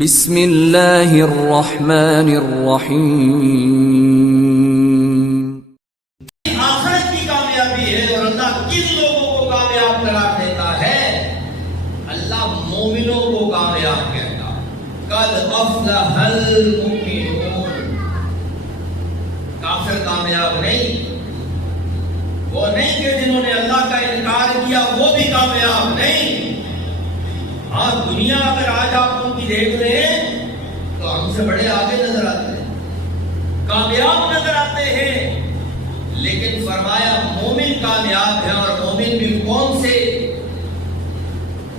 بسم اللہ الرحمن الرحیم۔ آخرت کی کامیابی ہے اور اللہ کن لوگوں کو کامیاب قرار دیتا ہے؟ اللہ مومنوں کو کامیاب کہتا ہے۔ قد افلح المؤمنون۔ کافر کامیاب نہیں، وہ نہیں کہ جنہوں نے اللہ کا انکار کیا وہ بھی کامیاب نہیں۔ ہاں دنیا اگر آج آپ ان کی دیکھ رہے ہیں تو ہم سے بڑے آگے نظر آتے ہیں، کامیاب نظر آتے ہیں، لیکن فرمایا مومن کامیاب ہے۔ اور مومن بھی کون سے؟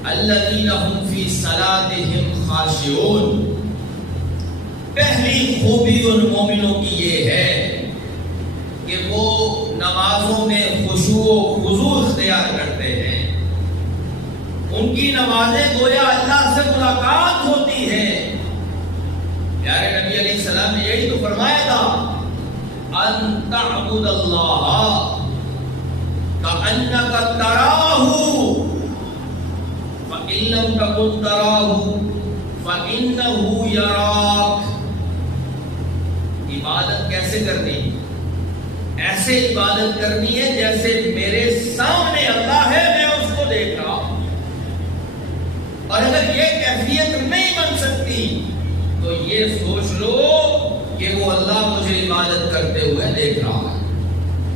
الذین هم فی صلاتهم خاشعون۔ پہلی خوبی ان مومنوں کی یہ ہے کہ وہ نمازوں میں خشوع و خضوع اختیار کرتے ہیں۔ ان کی نمازیں گویا اللہ سے ملاقات ہوتی ہے۔ پیارے نبی علیہ السلام نے یہی تو فرمایا تھا، ان تعبد اللہ کأنک تراہ فإن لم تکن تراہ فإنہ یراک۔ عبادت کیسے کرنی؟ ایسے عبادت کرنی ہے جیسے میرے سامنے اللہ ہے، میں اس کو دیکھ رہا ہوں۔ اور اگر یہ کیفیت نہیں بن سکتی تو یہ سوچ لو کہ وہ اللہ مجھے عبادت کرتے ہوئے دیکھ رہا ہے۔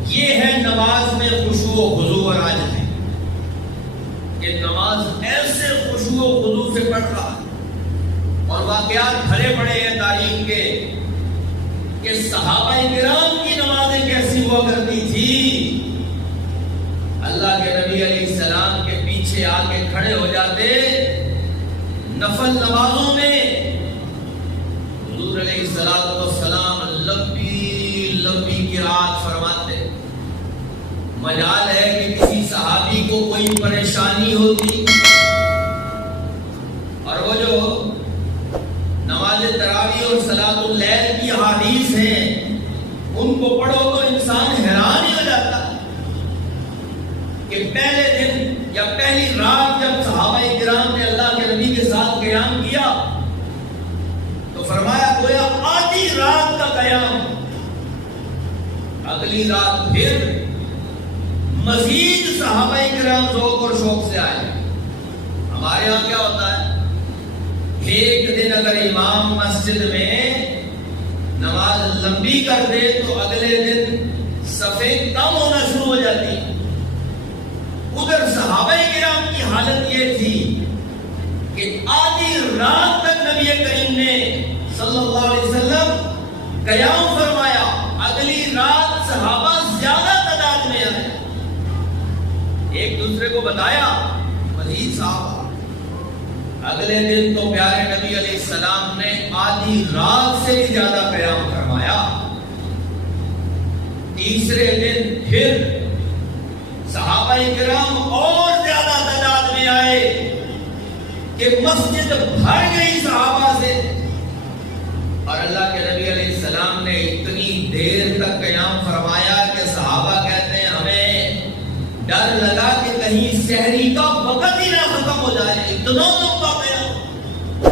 یہ ہے نماز میں خشوع و خضوع اور عاجزی، کہ نماز ایسے خشوع و خضوع سے پڑھ رہا ہے۔ اور واقعات بھرے پڑے ہیں تاریخ کے کہ صحابہ کرام کی نمازیں کیسی ہوا کرتی تھی۔ اللہ کے نبی علیہ السلام کے پیچھے آ کے کھڑے ہو جاتے نفل نمازوں میں، حضور علیہ السلام لمبی لمبی قرات فرماتے۔ مجال ہے کہ کسی صحابی کو کوئی پریشانی ہوتی اور وہ جو نماز تراویح اور صلاۃ اللیل کی احادیث ہیں ان کو پڑھو تو انسان حیران ہی ہو جاتا کہ پہلے دن یا پہلی رات جب صحابہ کرام نے اللہ کے نبی کے ساتھ قیام کیا تو فرمایا گویا آدھی رات کا قیام، اگلی رات پھر مزید صحابہ کرام ذوق اور شوق سے آئے۔ ہمارے یہاں کیا ہوتا ہے، ایک دن اگر امام مسجد میں نماز لمبی کر دے تو اگلے دن صفیں کم ہونا شروع ہو جاتی۔ ادھر صحابہ کرام کی حالت یہ تھی کہ آدھی رات تک نبی کریم نے صلی اللہ علیہ وسلم قیام فرمایا، اگلی رات صحابہ زیادہ تعداد میں آئے، ایک دوسرے کو بتایا مزید صحابہ۔ اگلے دن تو پیارے نبی علیہ السلام نے آدھی رات سے بھی زیادہ قیام فرمایا۔ تیسرے دن پھر صحابہ کرام اور زیادہ تعداد میں آئے کہ مسجد بھر گئی صحابہ سے، اور اللہ کے نبی علیہ السلام نے اتنی دیر تک قیام فرمایا کہ صحابہ کہتے ہیں ہمیں ڈر لگا کہ کہیں سحری کا وقت ہی نہ ختم ہو جائے، اتنا لمبا قیام۔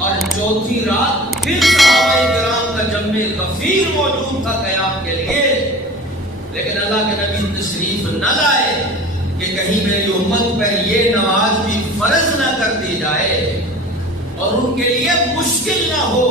اور چوتھی رات پھر صحابہ کرام کا جمع غفیر موجود تھا قیام کے لیے، لیکن اللہ کے نبی تشریف نہ لائے کہ کہیں میری امت پر یہ نماز بھی فرض نہ کر دی جائے اور ان کے لیے مشکل نہ ہو